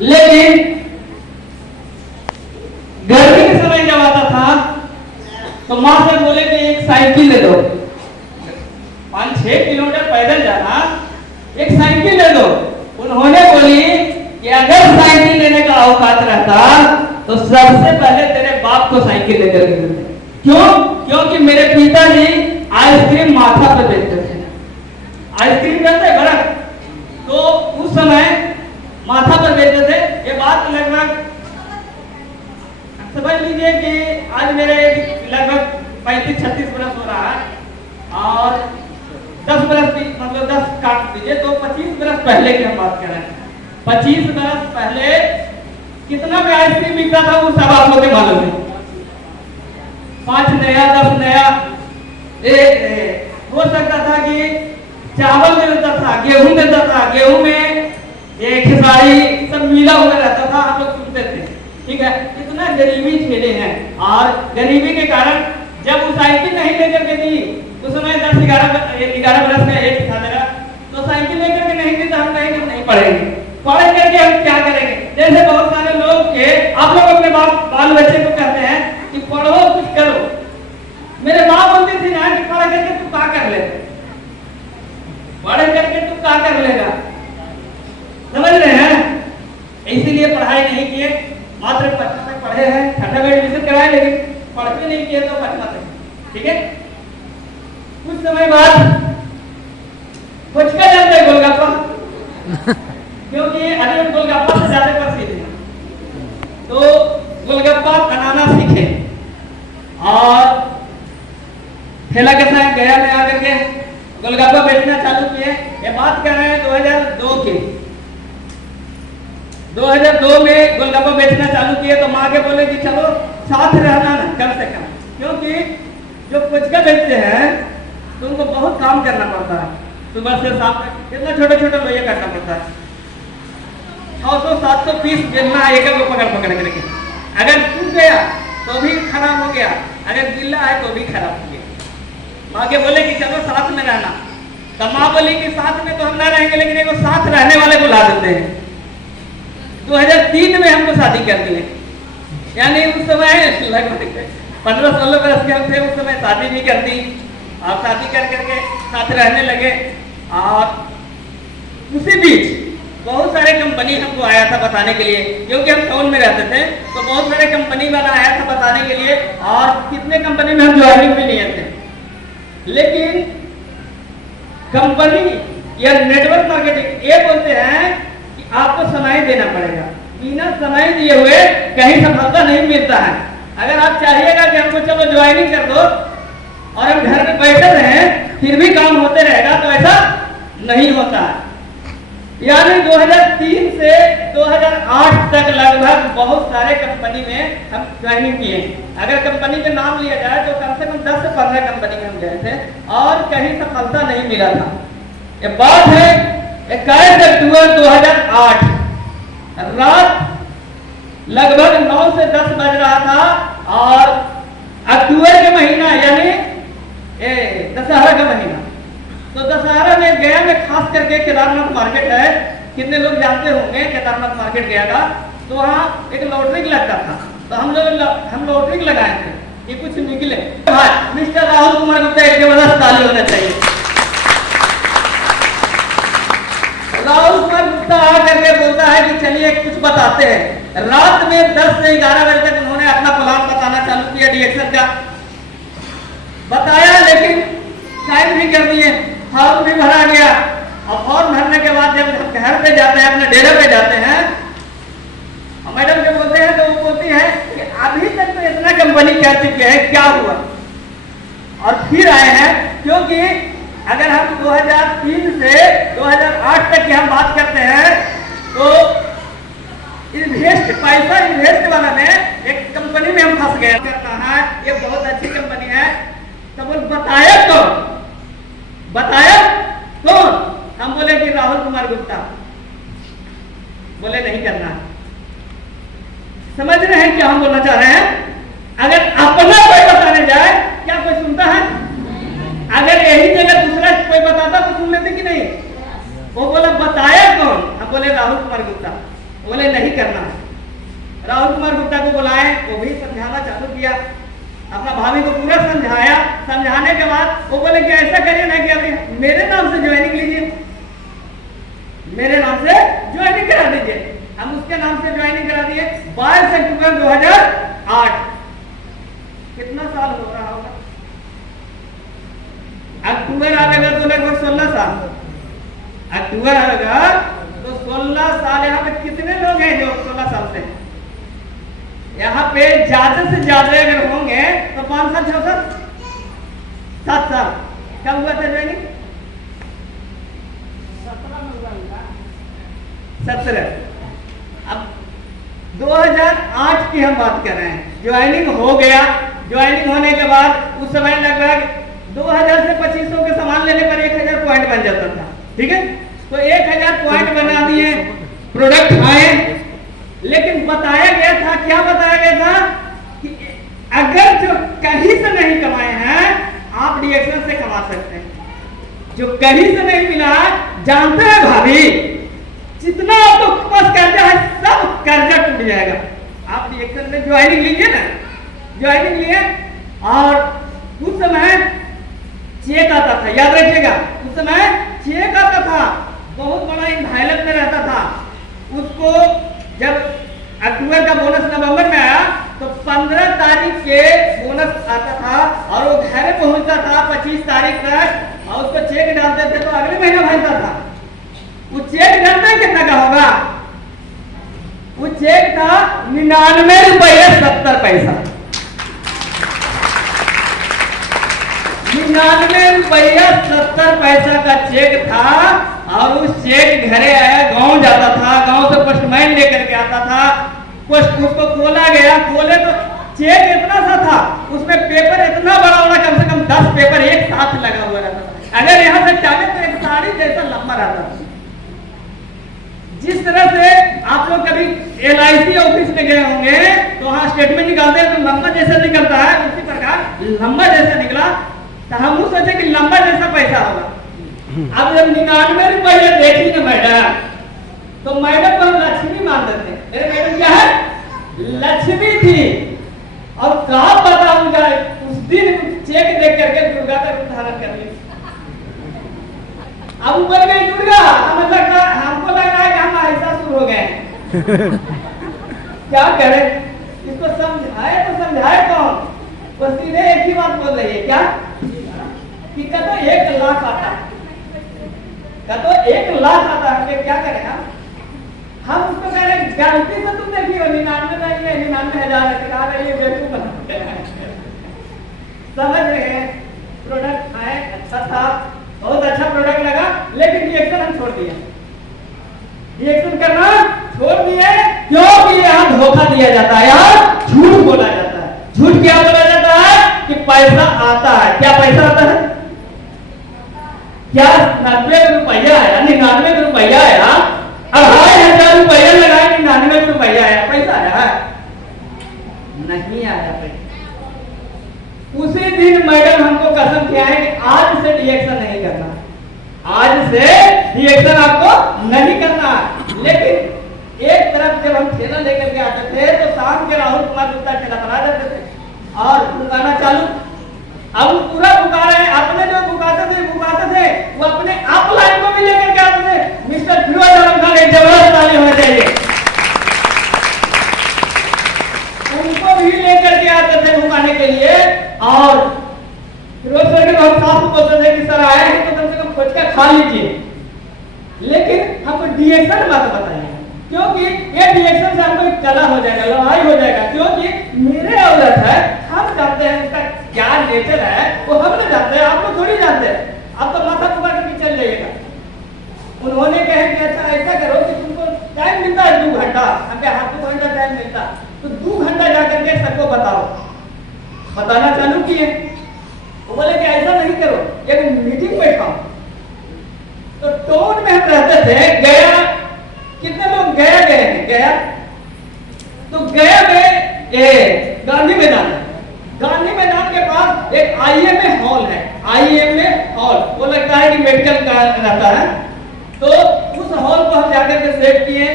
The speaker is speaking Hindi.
लेकिन गर्मी के समय जब आता था तो माँ से बोले कि एक साइकिल ले दो, 5-6 किलोमीटर पैदल जाना, एक साइकिल ले दो। उन्होंने बोली कि अगर साइकिल लेने का औकात रहता तो सबसे पहले तेरे बाप को साइकिल लेकर के देते। क्यों? क्योंकि मेरे पिताजी आइसक्रीम माथा पे बेचते थे। आइसक्रीम कहते हैं बर्फ, तो उस समय माथा पर बेचते थे। ये बात लगभग समझ लीजिए कि आज मेरे लगभग 35-36 बरस हो रहा है और 10 बरस भी, मतलब 10 काट दीजिए तो 25 बरस पहले की हम बात कर रहे हैं। 25 बरस पहले कितना में आइसक्रीम बिकता था वो सब आप लोग के मालूम है। 5 नया 10 नया हो सकता था कि चावल मिलता था, गेहूं मिलता था, गेहूं में ये खेसारी सब मिला हुआ रहता था, हम लोग सुनते थे। ठीक है, इतना गरीबी झेले हैं और गरीबी के कारण जब वो साइकिल नहीं लेकर के दी, उस समय 10-11 बरस का एज था मेरा, तो साइकिल लेकर के नहीं दी तो हम कहेंगे नहीं पढ़ेंगे, पढ़ करके हम क्या करेंगे। जैसे बहुत सारे लोग के आप लोग अपने बाल बच्चे को कहते हैं कि पढ़ो कुछ करो। मेरे माँ बोलती थी ना कि पढ़ करके तू क्या कर लेगा, पढ़ करके तू क्या कर लेगा, समझ रहे हैं। इसीलिए पढ़ाई नहीं किए, मात्र 5 तक पढ़े हैं, 6 में एडमिशन कराए, लेकिन पढ़ते नहीं किए तो 5 तक। ठीक है, कुछ समय बाद फुचका जानते हैं, गोलगप्पा, क्योंकि अरे गोलगप्पा से ज्यादा प्रसिद्ध है, तो गोलगप्पा बनाना सीखे और ठेला के साथ गया में आकर के गोलगप्पा बेचना चालू किए। ये बात कर रहे हैं 2002 की। 2002 में गोलगप्पा बेचना चालू किए तो माँ के बोले कि चलो साथ रहना ना कम से कम, क्योंकि जो फुचका बेचते हैं तो उनको बहुत काम करना पड़ता है, सुबह से शाम तक इतना छोटा लोहिया करना पड़ता है, 600-700 पीस बेलना एक एक पकड़ करके। अगर टूट गया तो भी खराब हो गया, अगर गिल्ला है तो भी खराब हो गया। माँ के बोले कि चलो साथ में रहना, तो माँ बोली कि साथ में तो हम ना रहेंगे, लेकिन एक साथ रहने वाले को ला देते हैं। 2003 में हमको शादी कर दिए, यानी उस समय लगभग 15-16 बरस के हम थे, उस समय शादी भी कर दी और शादी कर करके साथ रहने लगे। और उसी बीच बहुत सारे कंपनी हमको आया था बताने के लिए, क्योंकि हम टाउन में रहते थे, तो बहुत सारे कंपनी वाला आया था बताने के लिए, और कितने कंपनी में हम ज्वाइनिंग भी लिए थे। लेकिन कंपनी या नेटवर्क मार्केटिंग ये बोलते हैं कि आपको समय देना पड़ेगा, बिना समय दिए हुए कहीं सफलता नहीं मिलता है। अगर आप चाहिएगा कि हमको चलो ज्वाइनिंग कर दो और हम घर में बैठे रहें फिर भी काम होते रहेगा, तो ऐसा नहीं होता है। यानी 2003 से 2008 तक लगभग बहुत सारे कंपनी में हम ज्वाइनिंग किए। अगर कंपनी के नाम लिया जाए तो कम से कम 10 से 15 कंपनी में हम गए थे और कहीं सफलता नहीं मिला था। ये बात है 21 अक्टूबर 2008, रात लगभग 9 से 10 बज रहा था और अक्टूबर के महीना यानी दशहरा का महीना, तो दशहरा में गया में खास करके केदारनाथ मार्केट है, कितने लोग जानते होंगे केदारनाथ मार्केट गया था, तो वहाँ एक लॉटरी लगता था, तो हम लॉटरी लगाए थे कि कुछ निकले। भाई मिस्टर राहुल कुमार गुप्ता एक जबरदस्त ताली होना चाहिए। राहुल कुमार गुप्ता आकर के बोलता है कि चलिए कुछ बताते हैं। रात में 10 से 11 बजे तक उन्होंने अपना प्लान बताना चालू किया डिएक्शन का, बताया, लेकिन साइन भी कर दिए, फॉर्म भी भरा गया। और फॉर्म भरने के बाद जब घर पे जाते हैं, अपने डेरे पे जाते हैं, मैडम जब बोलते हैं तो वो बोलती है कि अभी तक तो इतना कंपनी कर चुके हैं, क्या हुआ। और फिर आए हैं, क्योंकि अगर हम 2003 से 2008 तक की हम बात करते हैं तो पैसा इन्वेस्ट वाला में एक कंपनी में हम फंस गए। करना है, ये बहुत अच्छी कंपनी है, तो बोल बताया कौन? हम बोले कि राहुल कुमार गुप्ता। बोले नहीं करना। समझ रहे हैं क्या हम बोलना चाह रहे हैं? अगर अपना कोई बताने जाए क्या कोई सुनता है? अगर यही जगह दूसरा कोई बताता तो सुन लेते कि नहीं? वो बोला बताया कौन? हम बोले राहुल कुमार गुप्ता। बोले नहीं करना। राहुल कुमार गुप्ता को बुलाए, वो भी समझाना चालू किया, अपना भाभी को पूरा समझाया। समझाने के बाद वो बोले कि ऐसा करिए ना कि अभी मेरे नाम से ज्वाइनिंग लीजिए, मेरे नाम से ज्वाइनिंग करा दीजिए। हम उसके नाम से ज्वाइनिंग करा दिए 22 अक्टूबर 2008। कितना साल हो रहा होगा? अक्टूबर आएगा तो लगभग 16 साल। अक्टूबर आएगा तो 16 साल। यहाँ पे कितने लोग हैं जो 16 साल से? यहाँ पे ज्यादा से ज्यादा अगर होंगे तो 5 साल, 6 साल, 7 साल। कब हुआ था ज्वाइनिंग? 17। अब 2008 की हम बात कर रहे हैं। ज्वाइनिंग हो गया। ज्वाइनिंग होने के बाद उस समय लगभग 2000 से 2500 के सामान लेने पर 1000 पॉइंट बन जाता था। ठीक है, तो 1000 पॉइंट बना दिए, प्रोडक्ट आए। लेकिन बताया गया था, क्या बताया गया था कि अगर जो कहीं से नहीं कमाए हैं आप डीएक्शन से कमा सकते हैं। जो कहीं से नहीं मिला, जानते हैं भाभी, जितना आपको पास कर्जा है सब कर्जा टूट जाएगा। आप डीएक्शन में ज्वाइनिंग लीजिए ना, ज्वाइनिंग लिए और उस समय चेक आता था, याद रखिएगा, उस समय चेक आता था, बहुत बड़ा इन्वायलेंस में रहता था। उसको जब अक्टूबर का बोनस नवंबर में आया तो 15 तारीख के बोनस आता था और वो घर पहुंचता था 25 तारीख तक और उसको चेक डालते थे तो अगले महीना भरता था। वो चेक जानते हैं कितना का होगा? वो चेक था 99 रुपये 70 पैसा। 99 रुपया 70 पैसा का चेक था और उस चेक घरे आया, गांव जाता था, गांव से पोस्टमैन लेकर के आता था। पोस्ट उसको खोला गया, खोले तो चेक इतना सा था, उसमें पेपर इतना बड़ा बड़ा, कम से कम 10 पेपर एक साथ लगा हुआ रहता था। अगर यहाँ से चाहे तो एक साड़ी जैसा लंबा रहता था। जिस तरह से आप लोग कभी LIC ऑफिस में गए होंगे तो वहाँ स्टेटमेंट निकालते हैं तो लंबा जैसा निकलता है, उसी प्रकार लंबा जैसा निकला। तो हम सोचे कि लंबा जैसा पैसा होगा। अब जब 99 रुपये देखी ना मैडम, तो मैडम को हम लक्ष्मी मान देते हैं। मेरे मैडम क्या है? लक्ष्मी थी। और कहा बताऊंगा, उस दिन चेक देख करके दुर्गा का रूप धारण कर ली। अब ऊपर गई दुर्गा, हमको लग रहा है कि हम महिषासुर हो गए। क्या करें? इसको समझाए तो समझाए कौन? वो सीधे एक ही बात बोल रही है, क्या कि कतो 1 लाख आता है, कतो 1 लाख आता है। क्या करें हम उसको कह रहे गलती से तुम देखिए 99 नहीं है, 99,000 है, कहा रही है बेवकूफ बनाते हैं। समझ रहे हैं? प्रोडक्ट आए, अच्छा था, बहुत अच्छा प्रोडक्ट लगा, लेकिन रिएक्शन हम छोड़ दिए। रिएक्शन करना छोड़ दिए क्योंकि यहाँ धोखा दिया जाता है, यहाँ झूठ बोला जाता है। झूठ क्या बोला जाता है कि पैसा आता है। क्या पैसा आता है? क्या 90 रुपया है, 99 रुपया है, 2,500 रुपया लगाए, 99 रुपया है, पैसा आया है? नहीं आया पैसा। उसी दिन मैडम हमको कसम किया है कि आज से रिएक्शन नहीं करना, आज से रिएक्शन आपको नहीं करना। लेकिन एक तरफ जब हम ठेला लेकर के आते थे तो शाम के राहुल कुमार गुप्ता ठेला पर आ जाते थे और बुकाना चालू। अब वो पूरा बुका रहे हैं, अपने जो बुकाते थे वो अपने आप लाइन को भी लेकर के आते थे। मिस्टर फिरोज आलम खान, एक जबरदस्त ताली होना चाहिए। उनको भी लेकर के आते थे बुकाने के लिए और फिरोज सर के बहुत साफ बोलते थे कि सर आए हैं तो कम से कम खोज कर खा लीजिए, लेकिन हमको डीएक्शन मत बताइए, क्योंकि ये डीएक्शन से हमको चला हो जाएगा, लड़ाई हो जाएगा। क्योंकि मेरे औरत है, हम जानते हैं उसका क्या नेचर है, वो हम नहीं जानते हैं, आप लोग थोड़ी जानते हैं। आप तो माथा घुमा के पीछे चल जाइएगा। उन्होंने कहा कि अच्छा ऐसा करो कि तुमको टाइम मिलता है 2 घंटा, हमके हाथ 2 घंटा टाइम मिलता, तो 2 घंटा जाकर के सबको बताओ। बताना चालू किए, वो बोले कि ऐसा नहीं करो, एक मीटिंग बैठाओ। तो टोन में हम रहते थे। गया, कितने लोग गया गए हैं? गया तो गया में गांधी मैदान है, गांधी मैदान के पास एक IMA हॉल है, IMA हॉल, वो लगता है कि मेडिकल का रहता है। तो उस हॉल को हम जाकर के सेट किए।